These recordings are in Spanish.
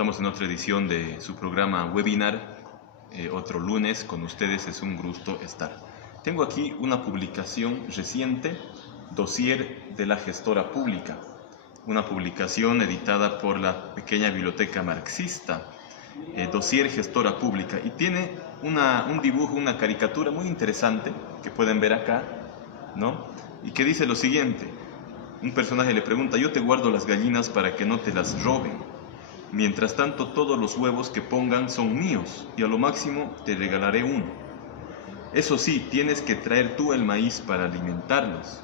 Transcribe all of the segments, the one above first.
Estamos en otra edición de su programa webinar, otro lunes con ustedes, es un gusto estar. Tengo aquí una publicación reciente, Dossier de la Gestora Pública, una publicación editada por la pequeña biblioteca marxista, Dossier Gestora Pública, y tiene un dibujo, una caricatura muy interesante que pueden ver acá, ¿no? Y que dice lo siguiente: un personaje le pregunta, yo te guardo las gallinas para que no te las roben. Mientras tanto, todos los huevos que pongan son míos y a lo máximo te regalaré uno. Eso sí, tienes que traer tú el maíz para alimentarlos.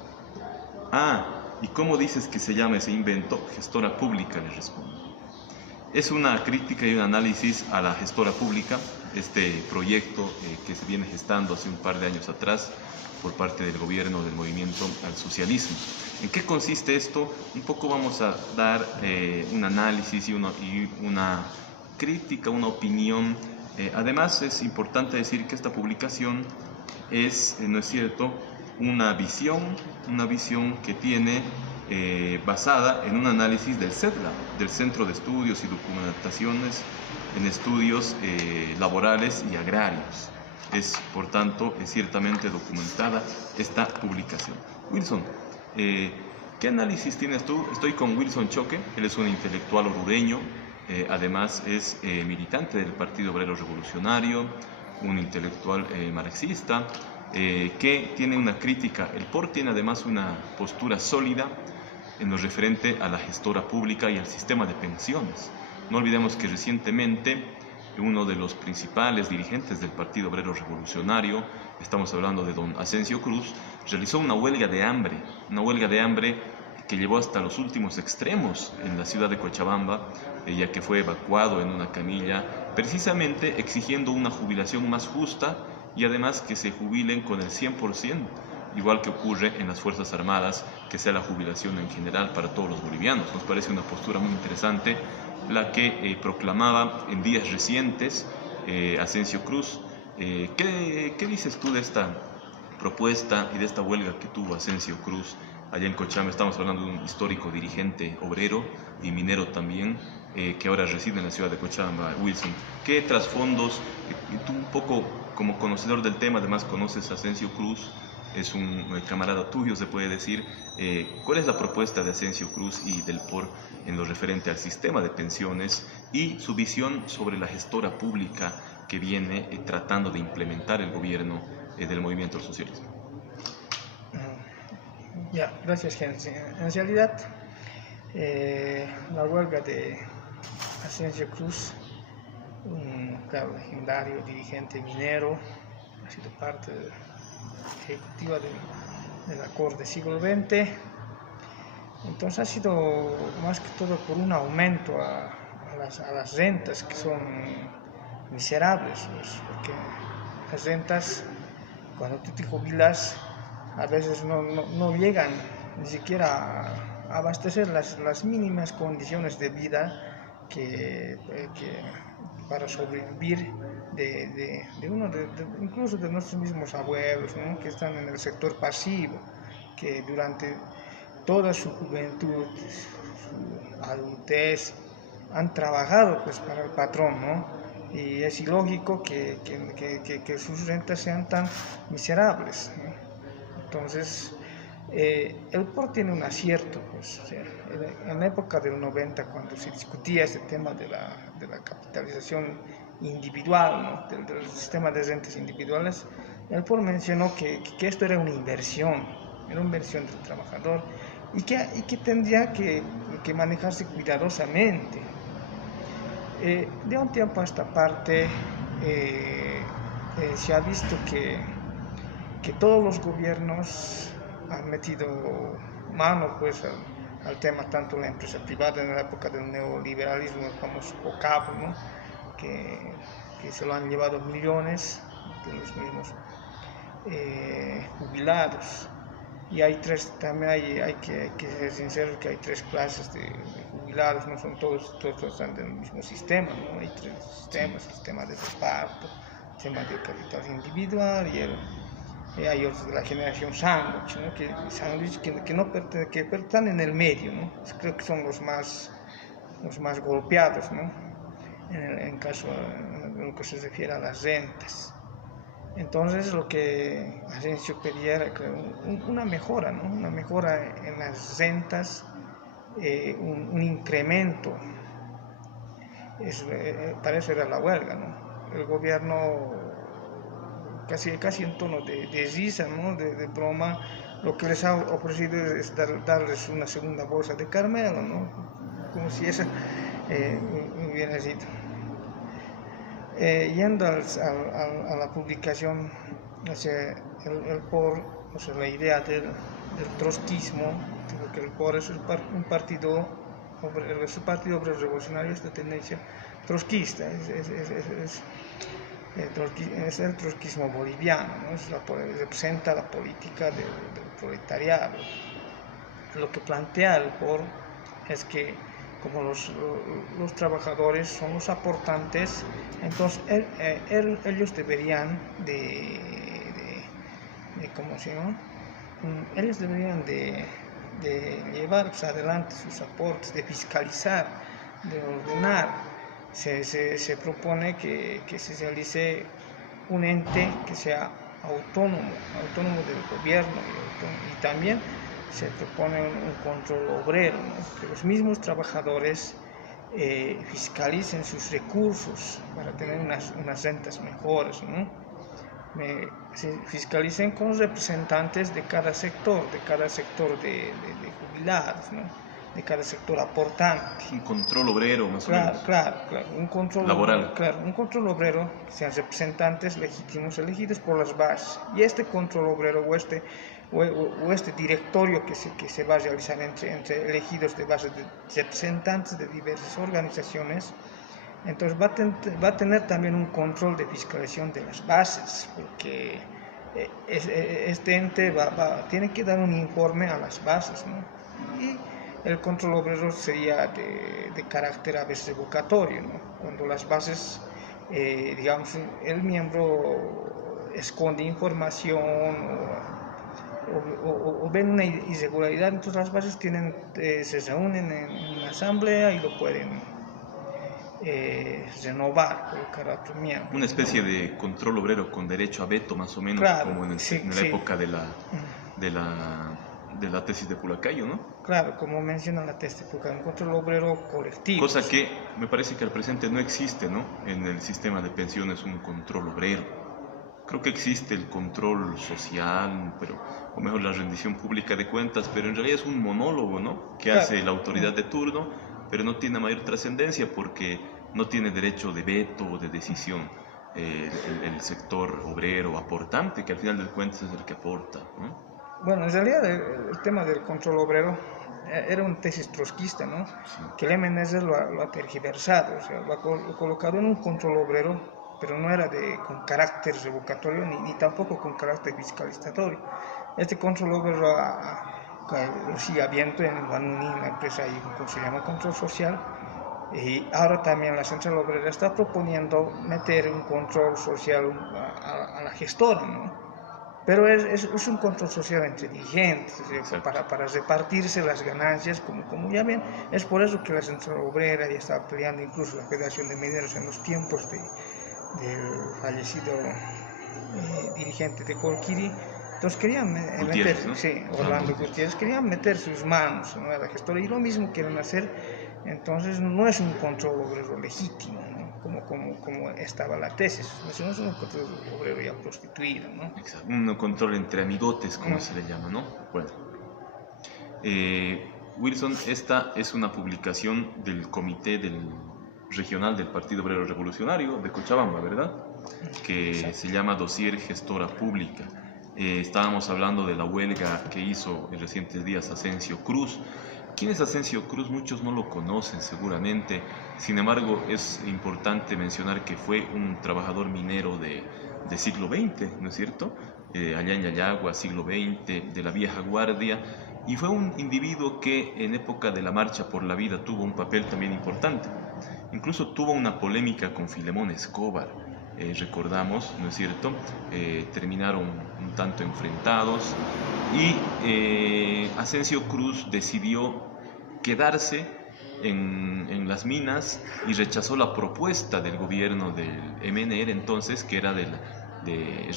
Ah, ¿y cómo dices que se llama ese invento? Gestora Pública, le responde. Es una crítica y un análisis a la gestora pública, este proyecto que se viene gestando hace un par de años atrás por parte del gobierno del movimiento al socialismo. ¿En qué consiste esto? Un poco vamos a dar un análisis y una crítica, una opinión. Además es importante decir que esta publicación es, ¿no es cierto?, una visión que tiene basada en un análisis del CEDLA, del Centro de Estudios y Documentaciones en Estudios Laborales y Agrarios. Es, por tanto, ciertamente documentada esta publicación. Wilson, ¿qué análisis tienes tú? Estoy con Wilson Choque, él es un intelectual orureño, además es militante del Partido Obrero Revolucionario, un intelectual marxista, que tiene una crítica. El POR tiene además una postura sólida en lo referente a la gestora pública y al sistema de pensiones. No olvidemos que recientemente uno de los principales dirigentes del Partido Obrero Revolucionario, estamos hablando de don Ascencio Cruz, realizó una huelga de hambre que llevó hasta los últimos extremos en la ciudad de Cochabamba, ya que fue evacuado en una camilla, precisamente exigiendo una jubilación más justa y además que se jubilen con el 100%, igual que ocurre en las Fuerzas Armadas, que sea la jubilación en general para todos los bolivianos. Nos parece una postura muy interesante la que proclamaba en días recientes Ascencio Cruz. ¿Qué dices tú de esta propuesta y de esta huelga que tuvo Ascencio Cruz allá en Cochabamba? Estamos hablando de un histórico dirigente obrero y minero también, que ahora reside en la ciudad de Cochabamba. Wilson, ¿qué trasfondos, tú un poco como conocedor del tema, además conoces a Ascencio Cruz, es un camarada tuyo, se puede decir, cuál es la propuesta de Ascencio Cruz y del POR en lo referente al sistema de pensiones y su visión sobre la gestora pública que viene tratando de implementar el gobierno del movimiento al socialismo? Ya, gracias, Henry. En realidad, la huelga de Ascencio Cruz, un legendario dirigente minero, ha sido parte ejecutiva de la Corte del siglo XX. Entonces ha sido más que todo por un aumento a las rentas, que son miserables, porque las rentas, cuando tú te jubilas, a veces no llegan ni siquiera a abastecer las mínimas condiciones de vida que para sobrevivir incluso de nuestros mismos abuelos, ¿no?, que están en el sector pasivo, que durante toda su juventud, su adultez, han trabajado pues para el patrón, ¿no? Y es ilógico que sus rentas sean tan miserables, ¿no? Entonces, el POR tiene un acierto, pues, o sea, en la época del 90, cuando se discutía este tema de la capitalización individual, ¿no?, del sistema de rentas individuales, el POR mencionó que esto era una inversión del trabajador y que tendría que manejarse cuidadosamente. De un tiempo a esta parte se ha visto que todos los gobiernos han metido mano pues al tema, tanto la empresa privada en la época del neoliberalismo, el famoso COCAP, ¿no?, que se lo han llevado millones de los mismos jubilados. Y hay también hay que ser sinceros, que hay tres clases de jubilados, no son todos están del mismo sistema, ¿no? Hay tres sistemas: el sistema de reparto, el sistema de capital individual y hay otros de la generación sándwich, ¿no?, que están en el medio, ¿no? Creo que son los más golpeados, ¿no? en caso en lo que se refiere a las rentas. Entonces lo que Asensio pedía era una mejora, ¿no? Una mejora en las rentas, un incremento. Para eso era la huelga, ¿no? El gobierno casi en tono de risa, ¿no? de broma, lo que les ha ofrecido es darles una segunda bolsa de caramelo, ¿no? Como si esa hubiera sido. Yendo a la publicación, o sea, el POR, o sea, la idea del trotskismo, que el POR es un partido, el Partido Obrero Revolucionario, esta tendencia trotskista, es el trotskismo boliviano, ¿no? Representa la política del proletariado. Lo que plantea el POR es que como los trabajadores son los aportantes, entonces ellos deberían ¿cómo se llama? Ellos deberían de llevar adelante sus aportes, de fiscalizar, de ordenar. Se propone que se realice un ente que sea autónomo del gobierno y también se propone un control obrero, ¿no? Que los mismos trabajadores fiscalicen sus recursos para tener unas rentas mejores, ¿no? Se fiscalicen con los representantes de cada sector de jubilados, ¿no? De cada sector aportante. Un control obrero, más o menos. Claro, un control laboral. Claro, un control obrero que sean representantes legítimos elegidos por las bases. Y este control obrero o este directorio que se va a realizar entre elegidos de base de representantes de diversas organizaciones, entonces va a tener también un control de fiscalización de las bases, porque este ente tiene que dar un informe a las bases, ¿no? Y el control obrero sería de carácter a veces revocatorio, ¿no? Cuando las bases, digamos, el miembro esconde información o ven una irregularidad, entonces las bases se reúnen en una asamblea y lo pueden renovar, colocar a otro miembro. Una especie de control obrero con derecho a veto, más o menos, claro, como en la época de la tesis de Pulacayo, ¿no? Claro, como menciona la tesis de Pulacayo, un control obrero colectivo. Cosa que me parece que al presente no existe, ¿no? En el sistema de pensiones un control obrero. Creo que existe el control social, o mejor la rendición pública de cuentas, pero en realidad es un monólogo, ¿no? Que hace la autoridad de turno, pero no tiene mayor trascendencia porque no tiene derecho de veto o de decisión el sector obrero aportante, que al final de cuentas es el que aporta, ¿no? Bueno, en realidad el tema del control obrero era una tesis trotskista, ¿no? Sí. Que L. Meneses lo ha tergiversado, o sea, lo ha colocado en un control obrero, pero no era con carácter revocatorio ni tampoco con carácter fiscalizatorio. Este control obrero lo sigue habiendo en Banuni, en la empresa ahí, como se llama control social, y ahora también la central obrera está proponiendo meter un control social a la gestora, ¿no? Pero es un control social entre dirigentes, para repartirse las ganancias, como ya ven. Es por eso que la central obrera ya estaba peleando, incluso la Federación de Mineros en los tiempos del fallecido dirigente de Colquiri. Entonces querían meter, ¿no? Sí, Orlando Gutiérrez, querían meter sus manos, ¿no?, a la gestora, y lo mismo quieren hacer. Entonces no es un control obrero legítimo, ¿no? como estaba la tesis, no es un control obrero ya prostituido, ¿no? Exacto. Un control entre amigotes, como se le llama, ¿no? Bueno, Wilson, esta es una publicación del Comité Regional del Partido Obrero Revolucionario de Cochabamba, ¿verdad? Que Exacto. Se llama Dossier Gestora Pública. Estábamos hablando de la huelga que hizo en recientes días Asensio Cruz. ¿Quién es Asensio Cruz? Muchos no lo conocen seguramente. Sin embargo, es importante mencionar que fue un trabajador minero de siglo XX, ¿no es cierto? Allá en Yayagua, siglo XX, de la vieja guardia. Y fue un individuo que en época de la Marcha por la Vida tuvo un papel también importante. Incluso tuvo una polémica con Filemón Escobar. Recordamos, ¿no es cierto? Terminaron un tanto enfrentados y Asensio Cruz decidió quedarse en las minas y rechazó la propuesta del gobierno del MNR entonces, que era de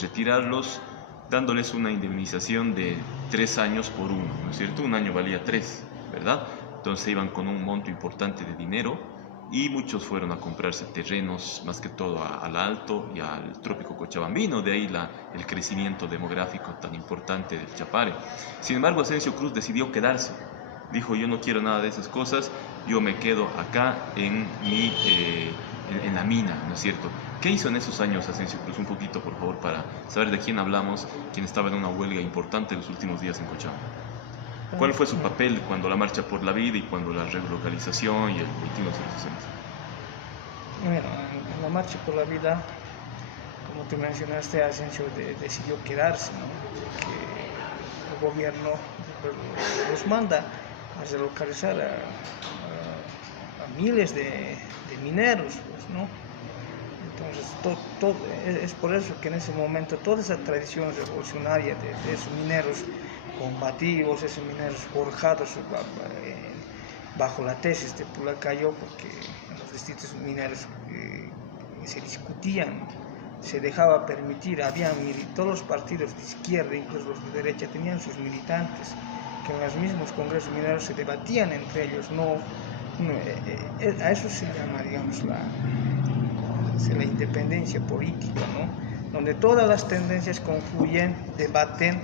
retirarlos, dándoles una indemnización de 3 años por uno, ¿no es cierto? Un año valía 3, ¿verdad? Entonces iban con un monto importante de dinero y muchos fueron a comprarse terrenos, más que todo al Alto y al Trópico Cochabambino, de ahí el crecimiento demográfico tan importante del Chapare. Sin embargo, Asensio Cruz decidió quedarse. Dijo, yo no quiero nada de esas cosas, yo me quedo acá en la mina, ¿no es cierto? ¿Qué hizo en esos años Asensio Cruz? Un poquito, por favor, para saber de quién hablamos, quien estaba en una huelga importante los últimos días en Cochabamba. ¿Cuál fue su papel cuando la Marcha por la Vida y cuando la relocalización y el 21-060? Bueno, en la Marcha por la Vida, como tú mencionaste, Asensio decidió quedarse, ¿no? Porque el gobierno los manda a relocalizar a miles de mineros, pues, ¿no? Entonces, es por eso que en ese momento toda esa tradición revolucionaria de esos mineros combativos, esos mineros forjados bajo la tesis de Pulacayo, porque en los distintos mineros se discutían, se dejaba permitir, todos los partidos de izquierda, incluso los de derecha, tenían sus militantes, que en los mismos congresos mineros se debatían entre ellos, a eso se llama, digamos, la independencia política, ¿no? Donde todas las tendencias confluyen, debaten,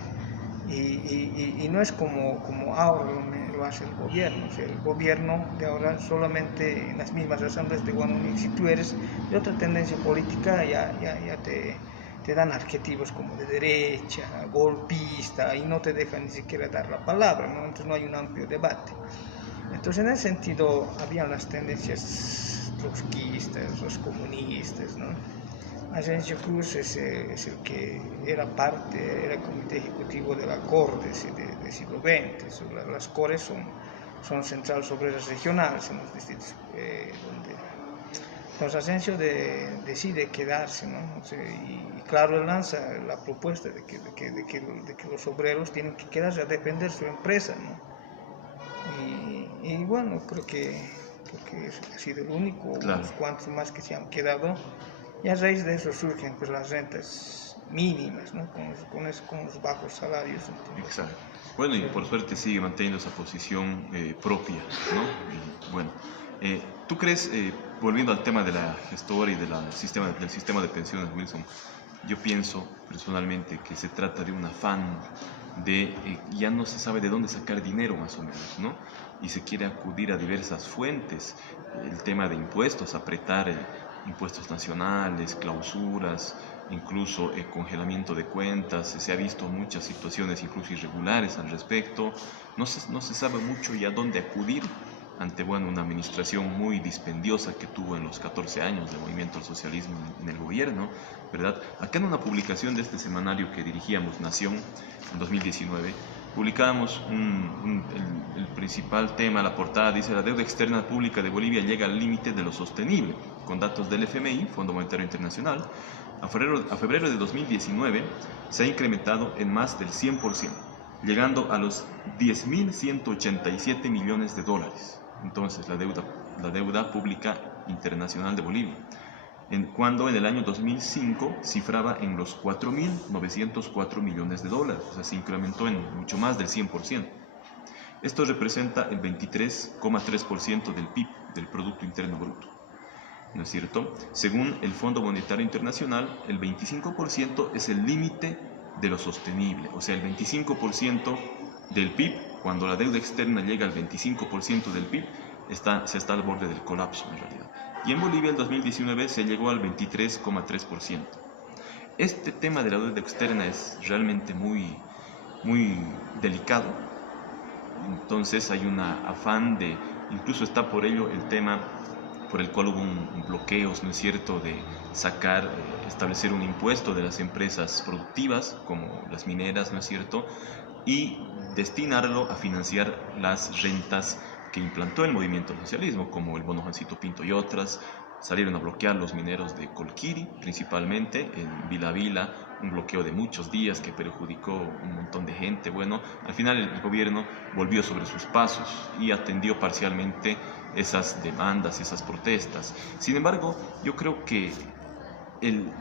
y no es como ahora lo hace el gobierno. O sea, el gobierno de ahora solamente en las mismas asambleas de Guanuni, si tú eres de otra tendencia política, ya te dan adjetivos como de derecha, golpista, y no te dejan ni siquiera dar la palabra, ¿no? Entonces no hay un amplio debate. Entonces, en ese sentido, habían las tendencias trotskistas, los comunistas, ¿no? Asensio Cruz es el que era comité ejecutivo de la COR del siglo XX. Las CORES son centrales obreras regionales en los distintos entonces Asensio decide quedarse, ¿no? O sea, y claro, él lanza la propuesta de que los obreros tienen que quedarse a defender su empresa, ¿no? Y bueno, creo que ha sido el único, Claro. unos cuantos más que se han quedado, y a raíz de eso surgen pues las rentas mínimas, ¿no? con los bajos salarios. Exacto. Bueno, y por suerte sigue manteniendo esa posición propia, ¿no? Y, bueno, ¿tú crees, volviendo al tema de la gestora y del sistema de pensiones, Wilson, yo pienso personalmente que se trata de un afán de, ya no se sabe de dónde sacar dinero más o menos, ¿no? Y se quiere acudir a diversas fuentes, el tema de impuestos, apretar impuestos nacionales, clausuras, incluso congelamiento de cuentas. Se ha visto muchas situaciones incluso irregulares al respecto. No se sabe mucho y a dónde acudir ante una administración muy dispendiosa que tuvo en los 14 años del movimiento al socialismo en el gobierno, ¿verdad? Acá en una publicación de este semanario que dirigíamos, Nación, en 2019, publicábamos el principal tema, la portada, dice: la deuda externa pública de Bolivia llega al límite de lo sostenible, con datos del FMI, Fondo Monetario Internacional. A febrero de 2019 se ha incrementado en más del 100%, llegando a los 10.187 millones de dólares. Entonces, la deuda pública internacional de Bolivia, cuando en el año 2005 cifraba en los 4.904 millones de dólares, o sea, se incrementó en mucho más del 100%. Esto representa el 23,3% del PIB, del Producto Interno Bruto, ¿no es cierto? Según el Fondo Monetario Internacional, el 25% es el límite de lo sostenible, o sea, el 25% del PIB, cuando la deuda externa llega al 25% del PIB, se está al borde del colapso en realidad. Y en Bolivia en 2019 se llegó al 23,3%. Este tema de la deuda externa es realmente muy, muy delicado. Entonces hay un afán incluso está por ello el tema por el cual hubo un bloqueo, ¿no es cierto?, de establecer un impuesto de las empresas productivas, como las mineras, ¿no es cierto?, y destinarlo a financiar las rentas que implantó el movimiento al socialismo, como el bono Juancito Pinto y otras. salieron a bloquear los mineros de Colquiri, principalmente en Vila Vila, un bloqueo de muchos días que perjudicó un montón de gente. Bueno, al final el gobierno volvió sobre sus pasos y atendió parcialmente esas demandas y esas protestas. Sin embargo, yo creo que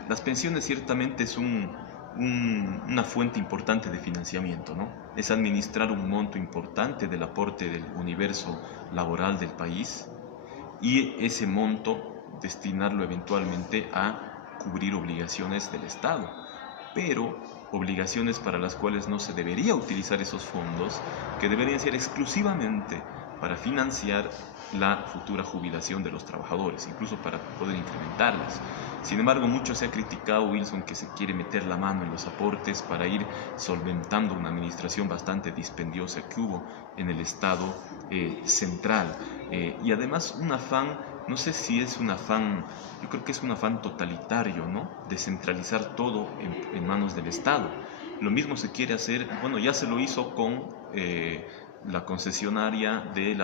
las pensiones ciertamente es una fuente importante de financiamiento, ¿no? Es administrar un monto importante del aporte del universo laboral del país y ese monto destinarlo eventualmente a cubrir obligaciones del Estado, pero obligaciones para las cuales no se debería utilizar esos fondos, que deberían ser exclusivamente para financiar la futura jubilación de los trabajadores, incluso para poder incrementarlas. Sin embargo, mucho se ha criticado, Wilson, que se quiere meter la mano en los aportes para ir solventando una administración bastante dispendiosa que hubo en el Estado central. Y además un afán, no sé si es un afán, yo creo que es un afán totalitario, ¿no? De centralizar todo en manos del Estado. Lo mismo se quiere hacer, bueno, ya se lo hizo con la concesionaria del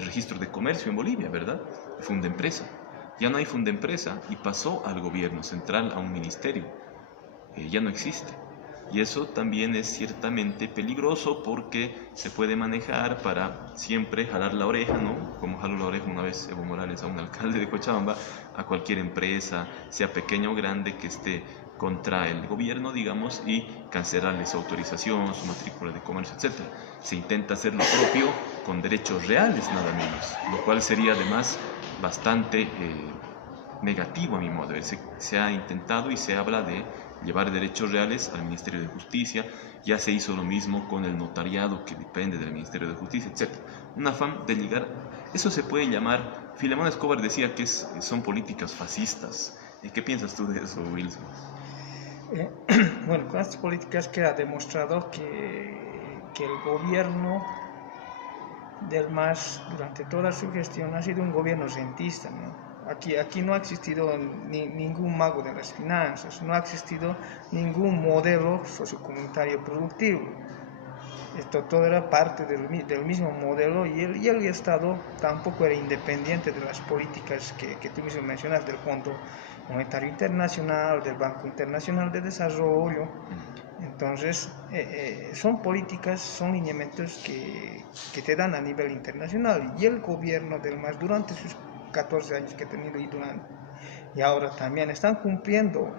registro de comercio en Bolivia, ¿verdad? Fundempresa. Ya no hay Fundempresa y pasó al gobierno central, a un ministerio. Ya no existe. Y eso también es ciertamente peligroso porque se puede manejar para siempre jalar la oreja, ¿no? Como jaló la oreja una vez Evo Morales a un alcalde de Cochabamba, a cualquier empresa, sea pequeña o grande, que esté contra el gobierno, digamos, y cancelarle su autorización, su matrícula de comercio, etc. Se intenta hacer lo propio con derechos reales, nada menos, lo cual sería además bastante negativo a mi modo de ver. Se ha intentado y se habla de llevar derechos reales al Ministerio de Justicia, ya se hizo lo mismo con el notariado que depende del Ministerio de Justicia, etc. Un afán de llegar, eso se puede llamar, Filemón Escobar decía que son políticas fascistas. ¿Qué piensas tú de eso, Wilson? Bueno, con estas políticas queda demostrado que el gobierno del MAS durante toda su gestión ha sido un gobierno rentista, ¿no? Aquí no ha existido ningún mago de las finanzas, no ha existido ningún modelo sociocomunitario productivo. Esto todo era parte del mismo modelo y el Estado tampoco era independiente de las políticas que tú mismo mencionas, del Fondo Monetario Internacional, del Banco Internacional de Desarrollo. Entonces, son políticas, son lineamientos que te dan a nivel internacional, y el gobierno del MAS durante sus 14 años que he tenido y ahora también están cumpliendo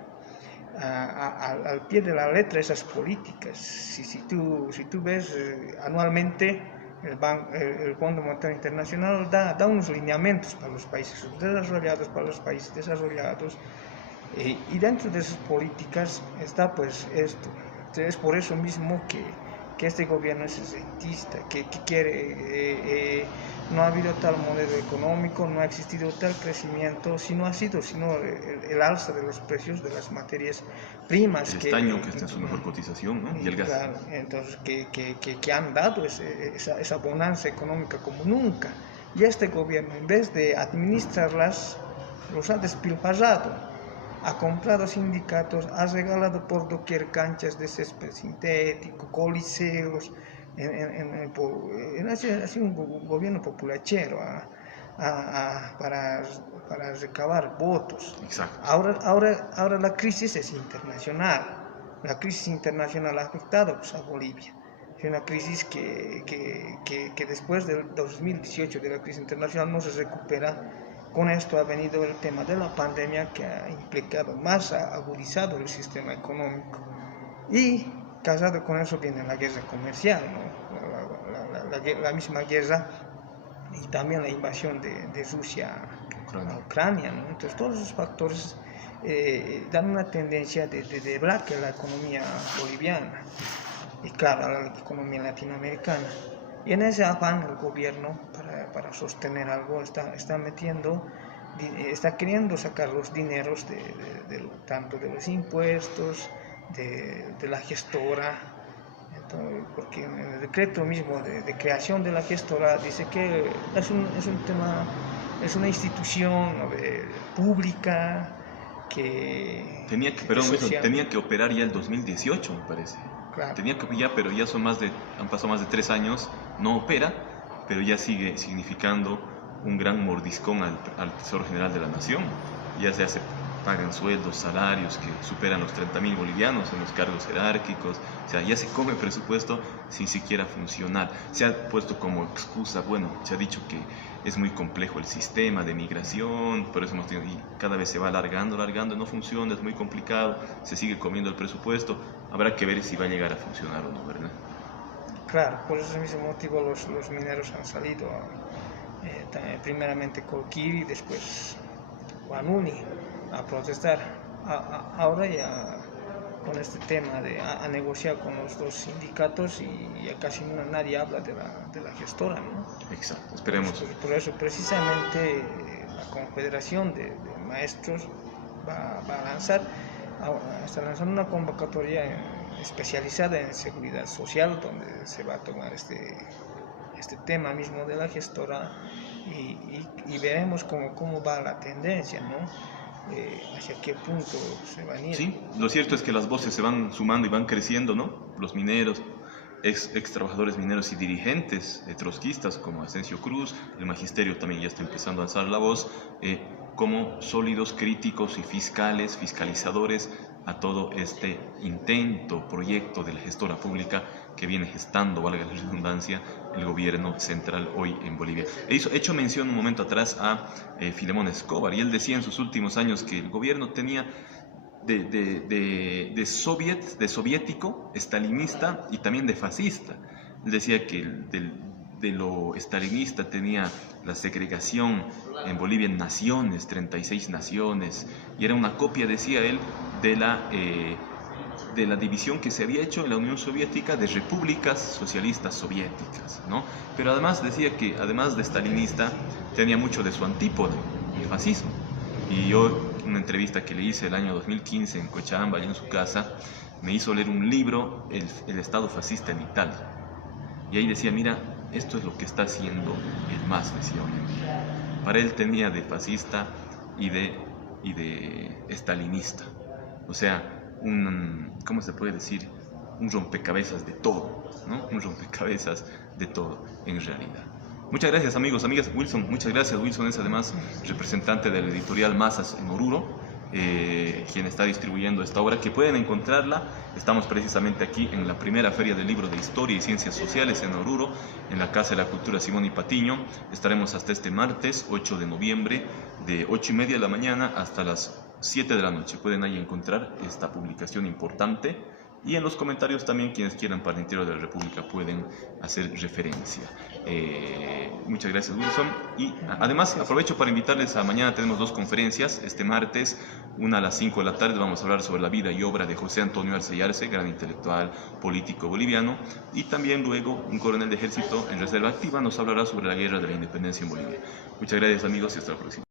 al pie de la letra esas políticas. Si tú ves anualmente el Fondo Monetario Internacional da unos lineamientos para los países subdesarrollados, para los países desarrollados, y dentro de esas políticas está pues esto. Es por eso mismo que este gobierno es rentista, que quiere, no ha habido tal modelo económico, no ha existido tal crecimiento, sino el alza de los precios de las materias primas. El estaño que está en su mejor cotización, ¿no? Y el gas. Claro, entonces que han dado esa bonanza económica como nunca. Y este gobierno, en vez de administrarlas, los ha despilfarrado. Ha comprado sindicatos, ha regalado por doquier canchas de césped sintético, coliseos, ha sido un gobierno populachero para recabar votos. Exacto. Ahora la crisis es internacional. La crisis internacional ha afectado pues, a Bolivia. Es una crisis que después del 2018 de la crisis internacional no se recupera. Con esto ha venido el tema de la pandemia, que ha implicado más, ha agudizado el sistema económico. Y casado con eso viene la guerra comercial, ¿no? la misma guerra, y también la invasión de Rusia a Ucrania, ¿no? Entonces todos esos factores dan una tendencia de deblaque a la economía boliviana y claro, a la economía latinoamericana. Y en ese afán el gobierno para sostener algo está queriendo sacar los dineros tanto de los impuestos, de la gestora. Entonces, porque en el decreto mismo de creación de la gestora dice que es un tema, es una institución pública que... Tenía que operar ya el 2018, me parece. Claro. Tenía que ya, pero ya han pasado más de 3 años, no opera, pero ya sigue significando un gran mordiscón al Tesoro General de la Nación. Ya se pagan sueldos, salarios que superan los 30.000 bolivianos en los cargos jerárquicos, o sea, ya se come presupuesto sin siquiera funcionar. Se ha puesto como excusa, bueno, se ha dicho que es muy complejo el sistema de migración, por eso hemos tenido, y cada vez se va alargando, no funciona, es muy complicado, se sigue comiendo el presupuesto, habrá que ver si va a llegar a funcionar o no, ¿verdad? Claro, por ese mismo motivo los mineros han salido, primeramente Colquiri y después Huanuni, a protestar. Ahora ya con este tema a negociar con los dos sindicatos y ya casi nadie habla de la gestora, ¿no? Exacto, esperemos. Por eso precisamente la Confederación de Maestros va a está lanzando una convocatoria especializada en seguridad social, donde se va a tomar este tema mismo de la gestora y veremos cómo va la tendencia, ¿no? Hacia qué punto se van a ir. Sí, lo cierto es que las voces se van sumando y van creciendo, ¿no? Los mineros, ex trabajadores mineros y dirigentes trotskistas como Asensio Cruz, el magisterio también ya está empezando a alzar la voz, como sólidos críticos y fiscalizadores a todo este proyecto de la gestora pública que viene gestando, valga la redundancia, el gobierno central hoy en Bolivia. He hecho mención un momento atrás a Filemón Escobar, y él decía en sus últimos años que el gobierno tenía de soviético, estalinista y también de fascista. Él decía que de lo estalinista tenía la segregación en Bolivia en naciones, 36 naciones, y era una copia, decía él, de la división que se había hecho en la Unión Soviética de repúblicas socialistas soviéticas, ¿no? Pero además decía que, además de estalinista, tenía mucho de su antípodo, el fascismo. Y yo, en una entrevista que le hice el año 2015 en Cochabamba, allá en su casa, me hizo leer un libro, el Estado fascista en Italia. Y ahí decía, mira, esto es lo que está haciendo el MAS, decía hoy en día. Para él tenía de fascista y de estalinista. O sea, ¿cómo se puede decir? Un rompecabezas de todo, ¿no? Un rompecabezas de todo, en realidad. Muchas gracias, amigos, amigas. Wilson, muchas gracias. Wilson es además representante del editorial Masas en Oruro, quien está distribuyendo esta obra, que pueden encontrarla. Estamos precisamente aquí en la primera Feria del Libro de Historia y Ciencias Sociales en Oruro, en la Casa de la Cultura Simón y Patiño. Estaremos hasta este martes 8 de noviembre, de 8:30 de la mañana hasta las 7 de la noche. Pueden ahí encontrar esta publicación importante, y en los comentarios también quienes quieran para el interior de la República pueden hacer referencia. Muchas gracias, Wilson. Y además aprovecho para invitarles a mañana. Tenemos dos conferencias. Este martes, una a las 5 de la tarde, vamos a hablar sobre la vida y obra de José Antonio Arce y Arce, gran intelectual político boliviano, y también luego un coronel de ejército en reserva activa nos hablará sobre la guerra de la independencia en Bolivia. Muchas gracias, amigos, y hasta la próxima.